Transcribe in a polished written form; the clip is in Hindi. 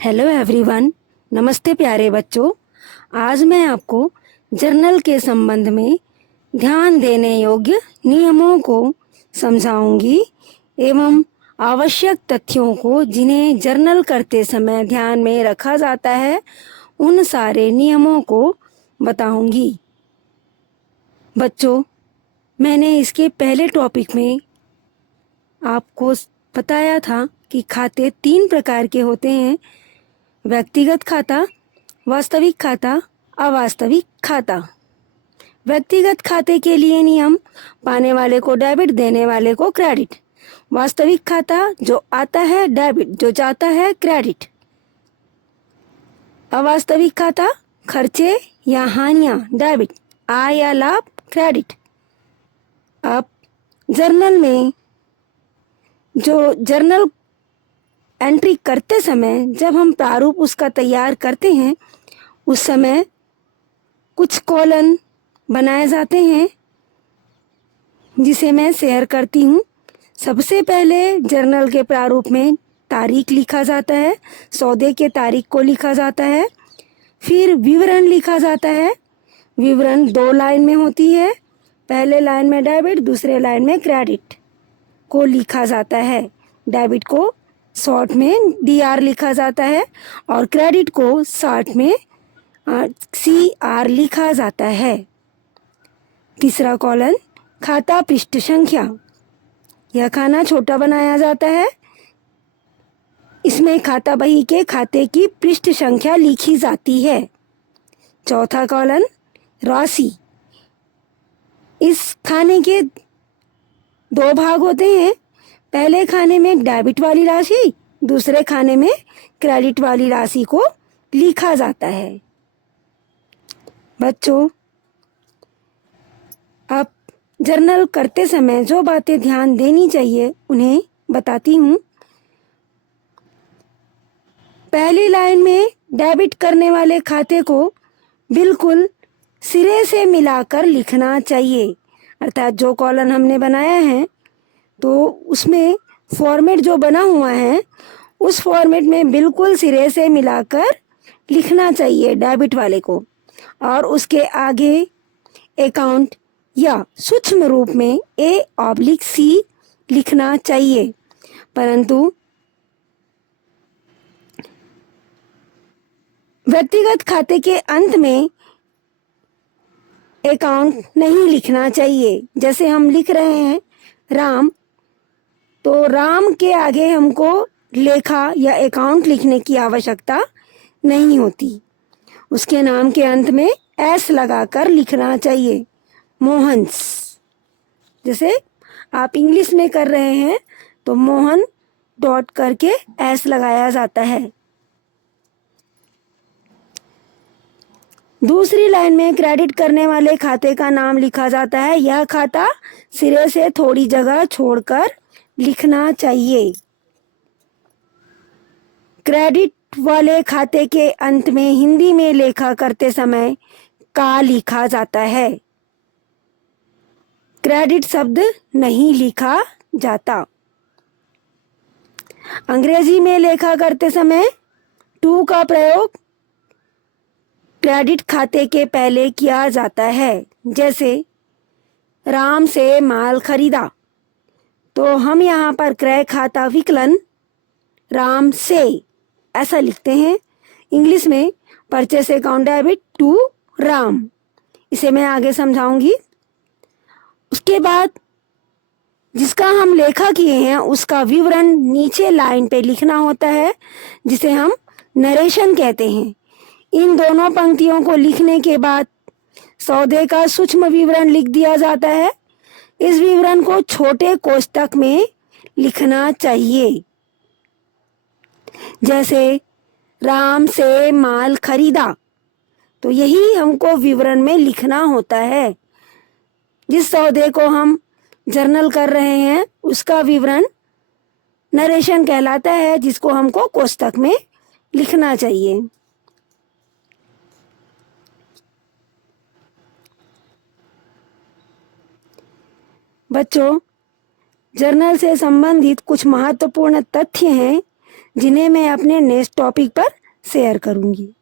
Hello everyone. नमस्ते प्यारे बच्चों। आज मैं आपको जर्नल के संबंध में ध्यान देने योग्य नियमों को समझाऊंगी एवं आवश्यक तथ्यों को जिन्हें जर्नल करते समय ध्यान में रखा जाता है उन सारे नियमों को बताऊंगी। बच्चों, मैंने इसके पहले टॉपिक में आपको बताया था कि खाते 3 प्रकार के होते हैं: व्यक्तिगत खाता, वास्तविक खाता, अवास्तविक खाता। व्यक्तिगत खाते के लिए नियम: पाने वाले को डेबिट, देने वाले को क्रेडिट। वास्तविक खाता: जो आता है डेबिट, जो जाता है क्रेडिट। अवास्तविक खाता: खर्चे या हानियां डेबिट, आय या लाभ क्रेडिट। अब जर्नल में जर्नल एंट्री करते समय जब हम प्रारूप उसका तैयार करते हैं उस समय कुछ कॉलम बनाए जाते हैं जिसे मैं शेयर करती हूँ। सबसे पहले जर्नल के प्रारूप में तारीख लिखा जाता है, सौदे के तारीख को लिखा जाता है, फिर विवरण लिखा जाता है। विवरण 2 लाइन में होती है। पहले लाइन में डेबिट, दूसरे लाइन में क्रेडिट को लिखा जाता है। डेबिट को शॉर्ट में DR लिखा जाता है और क्रेडिट को शॉर्ट में CR लिखा जाता है। तीसरा कॉलम खाता पृष्ठ संख्या। यह खाना छोटा बनाया जाता है। इसमें खाता बही के खाते की पृष्ठ संख्या लिखी जाती है। चौथा कॉलम राशि। इस खाने के 2 भाग होते हैं। पहले खाने में डेबिट वाली राशि, दूसरे खाने में क्रेडिट वाली राशि को लिखा जाता है। बच्चों, अब जर्नल करते समय जो बातें ध्यान देनी चाहिए उन्हें बताती हूँ। पहली लाइन में डेबिट करने वाले खाते को बिल्कुल सिरे से मिलाकर लिखना चाहिए। अर्थात जो कॉलम हमने बनाया है तो उसमें फॉर्मेट जो बना हुआ है उस फॉर्मेट में बिल्कुल सिरे से मिलाकर लिखना चाहिए डेबिट वाले को, और उसके आगे अकाउंट या सूक्ष्म रूप में A/C लिखना चाहिए। परंतु व्यक्तिगत खाते के अंत में अकाउंट नहीं लिखना चाहिए। जैसे हम लिख रहे हैं राम, तो राम के आगे हमको लेखा या अकाउंट लिखने की आवश्यकता नहीं होती। उसके नाम के अंत में S लगाकर लिखना चाहिए। मोहन्स, जैसे आप इंग्लिश में कर रहे हैं तो मोहन डॉट करके S लगाया जाता है। दूसरी लाइन में क्रेडिट करने वाले खाते का नाम लिखा जाता है। यह खाता सिरे से थोड़ी जगह छोड़कर लिखना चाहिए। क्रेडिट वाले खाते के अंत में हिंदी में लेखा करते समय का लिखा जाता है। क्रेडिट शब्द नहीं लिखा जाता। अंग्रेजी में लेखा करते समय टू का प्रयोग क्रेडिट खाते के पहले किया जाता है। जैसे राम से माल खरीदा, तो हम यहाँ पर क्रय खाता विकलन राम से ऐसा लिखते हैं। इंग्लिश में purchase account debit to Ram. इसे मैं आगे समझाऊंगी। उसके बाद जिसका हम लेखा किए हैं उसका विवरण नीचे लाइन पे लिखना होता है, जिसे हम नरेशन कहते हैं। इन दोनों पंक्तियों को लिखने के बाद सौदे का सूक्ष्म विवरण लिख दिया जाता है। इस विवरण को छोटे कोष्ठक में लिखना चाहिए। जैसे राम से माल खरीदा, तो यही हमको विवरण में लिखना होता है। जिस सौदे को हम जर्नल कर रहे हैं उसका विवरण नरेशन कहलाता है, जिसको हमको कोष्ठक में लिखना चाहिए। बच्चों, जर्नल से संबंधित कुछ महत्वपूर्ण तथ्य हैं जिन्हें मैं अपने नेक्स्ट टॉपिक पर शेयर करूँगी।